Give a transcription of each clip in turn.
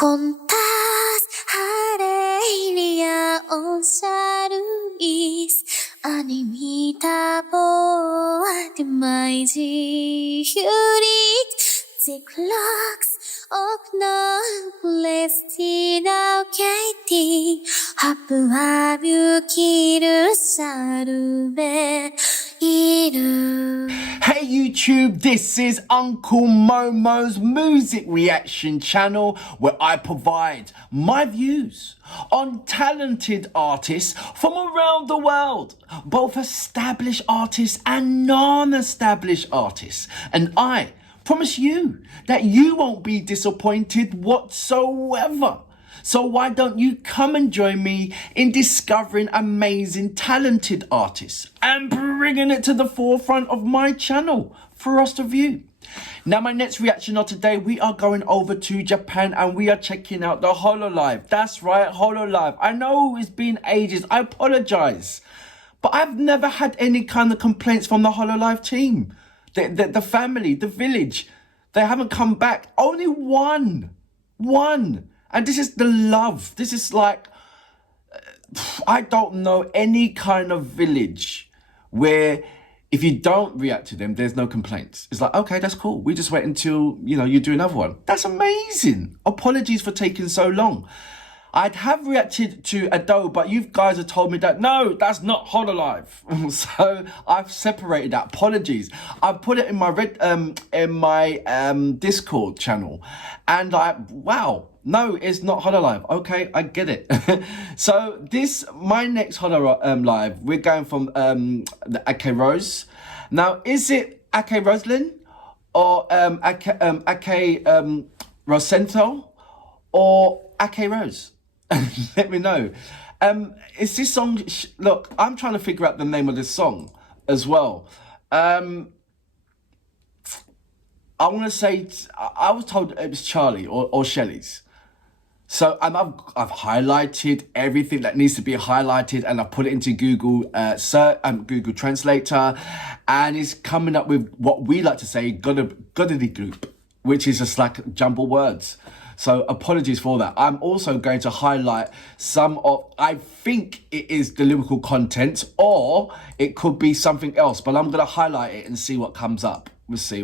Contas Harelia on Shal is Animita Boa de mais Jurit The clocks of no Palestina Katie Hapu Abu Kiru Sarube Iru. Hey YouTube, this is Uncle Momo's music reaction channel where I provide my views on talented artists from around the world, both established artists and non-established artists. And I promise you that you won't be disappointed whatsoever. So why don't you come and join me in discovering amazing, talented artists and bringing it to the forefront of my channel for us to view. Now, my next reaction of today, we are going over to Japan and we are checking out the Holo Live. That's right, Holo Live. I know it's been ages. I apologize. But I've never had any kind of complaints from the Holo Live team. The family, the village. They haven't come back. Only one. And this is the love. This is like, I don't know any kind of village where if you don't react to them, there's no complaints. It's like, okay, that's cool. We just wait until, you do another one. That's amazing. Apologies for taking so long. I'd have reacted to Ado, but you guys have told me that, no, that's not Hololive. So I've separated that. Apologies. I put it in my Discord channel. And wow, no, it's not Hololive. Okay, I get it. So my next Hololive, we're going from the Aki Rose. Now, is it Aki Roselyn or Aki Rosenthal or Aki Rose? Let me know. Is this song... Look, I'm trying to figure out the name of this song as well. I want to say... I was told it was Charlie or Shelley's. So I've highlighted everything that needs to be highlighted and I've put it into Google Google Translator, and it's coming up with what we like to say gobbledygook, which is just like jumble words. So apologies for that. I'm also going to highlight some of, I think it is the lyrical content or it could be something else, but I'm going to highlight it and see what comes up. We'll see.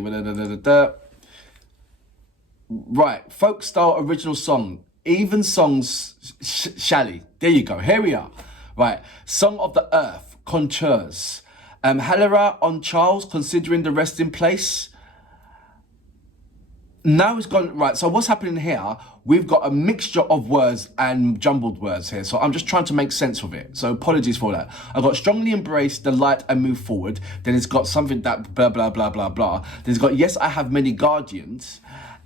Right, folk style original song. Even songs, Shally. There you go. Here we are. Right. Song of the Earth, Contours. Halera on Charles, considering the resting place. Now it's gone, right, so what's happening here, we've got a mixture of words and jumbled words here. So I'm just trying to make sense of it. So apologies for that. I've got strongly embrace the light and move forward. Then it's got something that blah, blah, blah, blah, blah. Then it's got, yes, I have many guardians.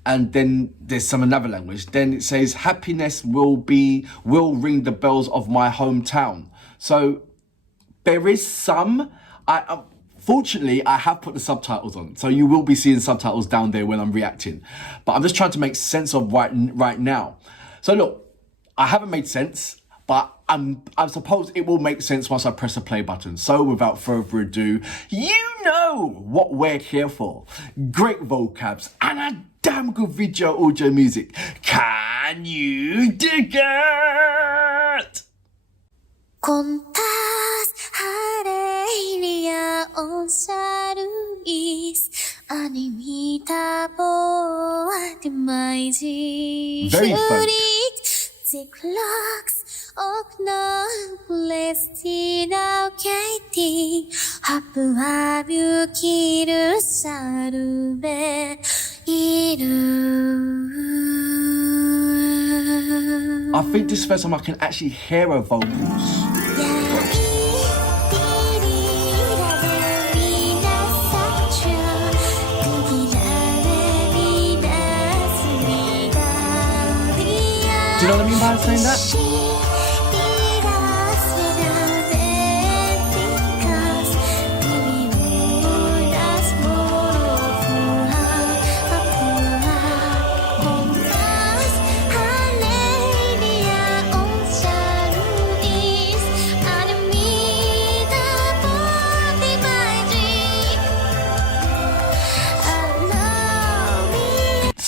And then there's some another language. Then it says happiness will ring the bells of my hometown. So there is some, fortunately, I have put the subtitles on. So you will be seeing subtitles down there when I'm reacting. But I'm just trying to make sense of right now. So look, I haven't made sense, but I suppose it will make sense once I press the play button. So without further ado, you know what we're here for. Great vocabs and a damn good audio music. Can you dig it? Contas Harelia on Shal is Animita Boa de mais Jurit The clocks of no Palestina Katie Hapu Abu Kiru Sarube Iru. I think this first time I can actually hear her vocals. Do you know what I mean by saying that?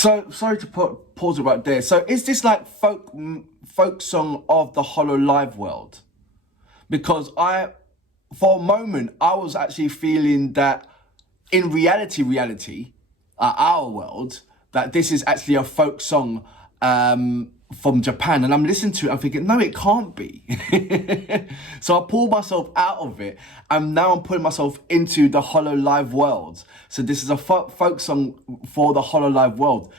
So sorry to pause it right there. So is this like folk song of the Holo Live world? Because for a moment, I was actually feeling that in reality, our world, that this is actually a folk song from Japan. And I'm listening to it, I'm thinking, no, it can't be. So I pulled myself out of it, and now I'm putting myself into the Holo Live world. So this is a folk song for the Holo Live world.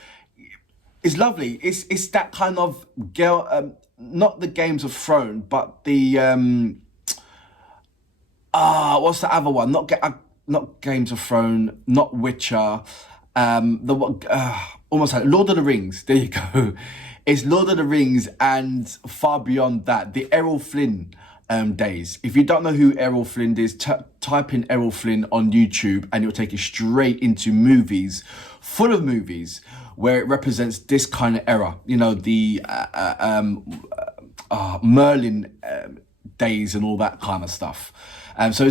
It's lovely. It's that kind of girl, not the Games of Thrones, but the what's the other one? Not Games of Thrones, not Witcher. Almost like Lord of the Rings. There you go. It's Lord of the Rings and far beyond that, the Errol Flynn days. If you don't know who Errol Flynn is, type in Errol Flynn on YouTube and it'll take you straight into movies, full of movies where it represents this kind of era. You know, the Merlin days and all that kind of stuff. So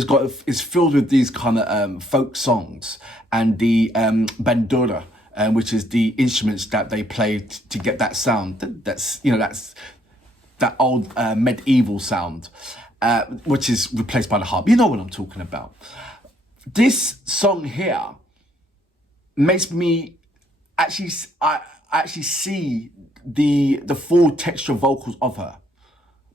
it's filled with these kind of folk songs and the bandura, which is the instruments that they play to get that sound. That's that old medieval sound, which is replaced by the harp. You know what I'm talking about. This song here makes me actually see the full texture vocals of her.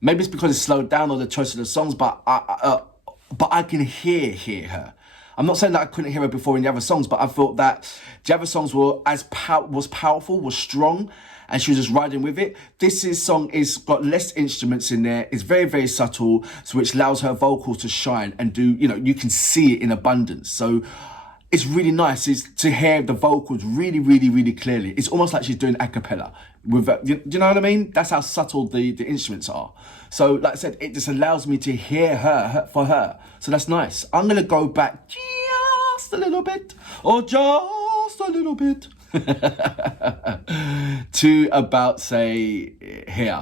Maybe it's because it's slowed down or the choice of the songs, but I can hear her. I'm not saying that I couldn't hear her before in the other songs, but I thought that the other songs were was powerful, was strong, and she was just riding with it. This song is got less instruments in there. It's very, very subtle, so which allows her vocals to shine and do, you can see it in abundance. So it's really nice to hear the vocals really, really, really clearly. It's almost like she's doing a cappella. Do you know what I mean? That's how subtle the instruments are. So, like I said, it just allows me to hear her for her. So that's nice. I'm going to go back just a little bit, or just a little bit, to about, say, here.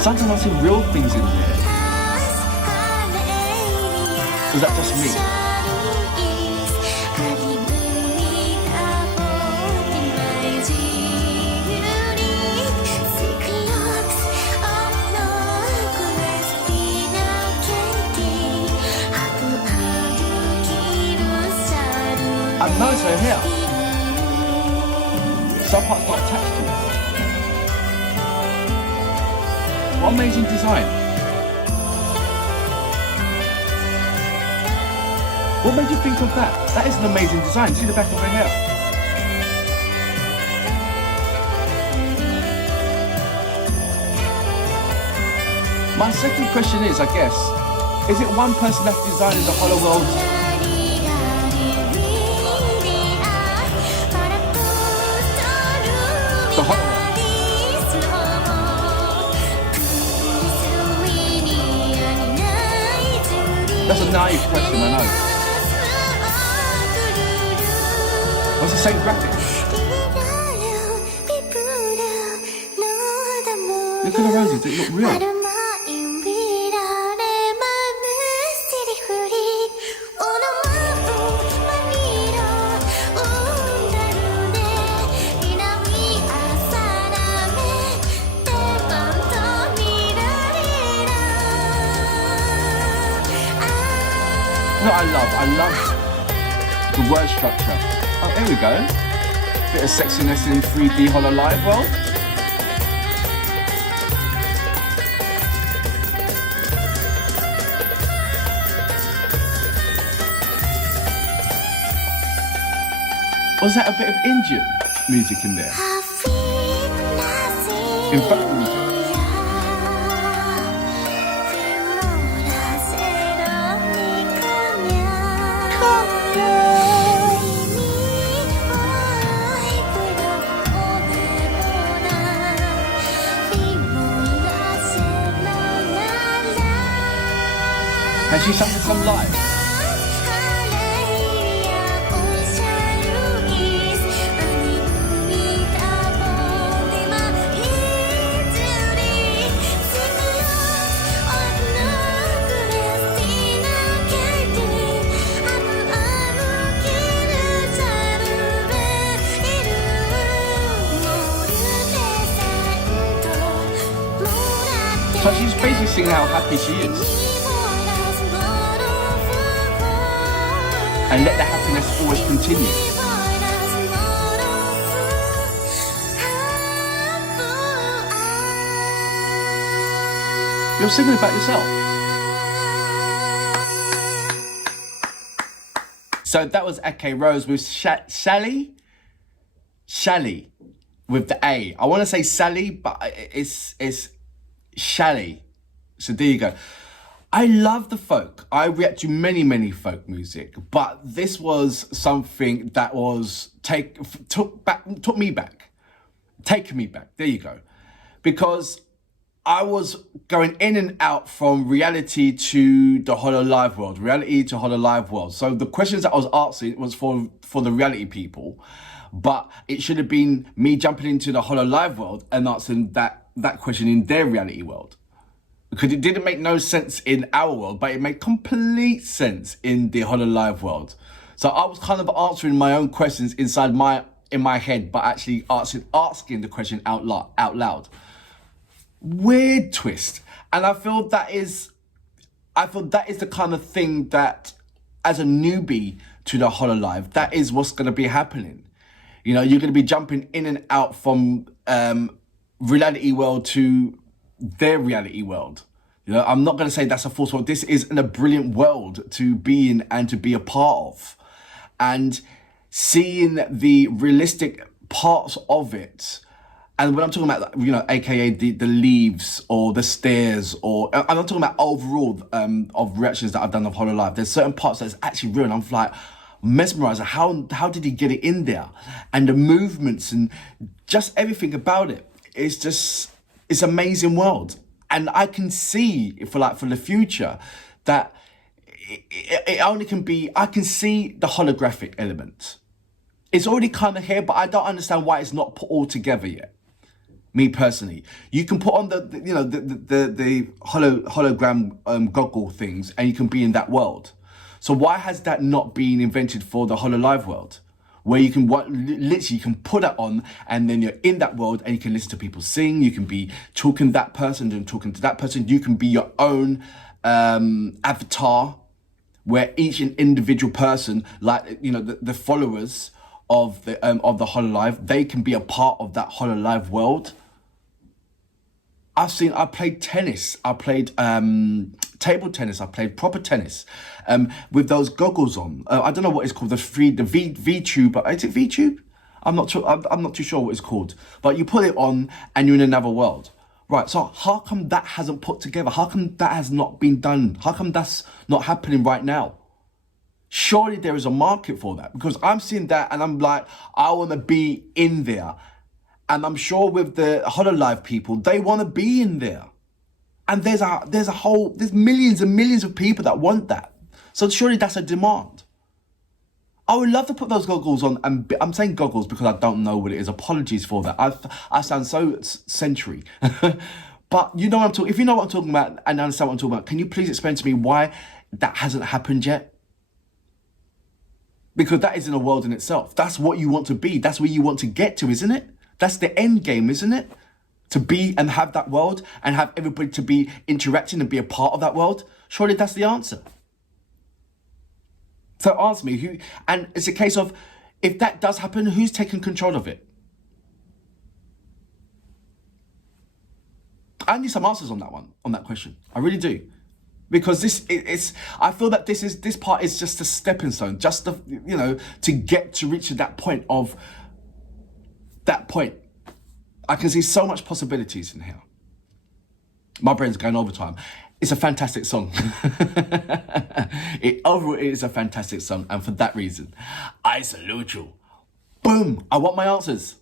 Sometimes I see real things in there. Is that just me? I've noticed her hair. Some parts not attached to it. What amazing design. What made you think of that? That is an amazing design. See the back of her hair. My second question is, I guess, is it one person that's designing the Holo world? The Holo world. That's a naive question, I know. What's the same graphics? Look at the roses, they look real. No, I love the word structure. Oh, here we go. Bit of sexiness in 3D Holo Live world. Was that a bit of Indian music in there? In folk music. Has she sung this on live? So she's basically singing how happy she is. And let the happiness always continue. You're singing about yourself. So that was Aki Rose with Shally with the A. I want to say Sally, but it's Shally. So there you go. I love the folk. I react to many folk music, but this was something that was took me back. Taking me back. There you go. Because I was going in and out from reality to the Holo Live world, reality to Holo Live world. So the questions that I was asking was for the reality people, but it should have been me jumping into the Holo Live world and answering that question in their reality world. Because it didn't make no sense in our world, but it made complete sense in the Holo Live world. So I was kind of answering my own questions in my head, but actually asking the question out loud. Weird twist. And I feel that is the kind of thing that, as a newbie to the Holo Live, that is what's going to be happening. You know, you're going to be jumping in and out from reality world to their reality world. You know, I'm not going to say that's a false world. This is a brilliant world to be in and to be a part of. And seeing the realistic parts of it. And when I'm talking about, you know, AKA the leaves or the stairs, or I'm not talking about overall of reactions that I've done of Holo Live. There's certain parts that's actually real. And I'm like mesmerized. How did he get it in there? And the movements and just everything about it. It's amazing world. And I can see for the future that it only can be, I can see the holographic element. It's already kind of here, but I don't understand why it's not put all together yet. Me personally, you can put on the hologram goggle things, and you can be in that world. So why has that not been invented for the Holo Live world, where you can literally you can put that on, and then you're in that world, and you can listen to people sing. You can be talking to that person and talking to that person. You can be your own avatar, where each individual person, like you know the followers of the Holo Live, they can be a part of that Holo Live world. I played tennis, I played table tennis, I played proper tennis with those goggles on. I don't know what it's called, the Vtuber, is it Vtube? I'm not too sure what it's called. But you put it on and you're in another world. Right, so how come that hasn't put together? How come that has not been done? How come that's not happening right now? Surely there is a market for that, because I'm seeing that and I'm like, I want to be in there. And I'm sure with the Holo Live people, they want to be in there. And there's millions and millions of people that want that. So surely that's a demand. I would love to put those goggles on, and I'm saying goggles because I don't know what it is. Apologies for that. I sound so century. But you know what I'm talking. If you know what I'm talking about and understand what I'm talking about, can you please explain to me why that hasn't happened yet? Because that is in a world in itself. That's what you want to be. That's where you want to get to, isn't it? That's the end game, isn't it? To be and have that world and have everybody to be interacting and be a part of that world. Surely that's the answer. So ask me who, and it's a case of, if that does happen, who's taking control of it? I need some answers on that question. I really do. Because I feel that this part is just a stepping stone, just to reach that point of that point. I can see so much possibilities in here. My brain's going overtime. It's a fantastic song. Overall, it is a fantastic song. And for that reason, I salute you. Boom. I want my answers.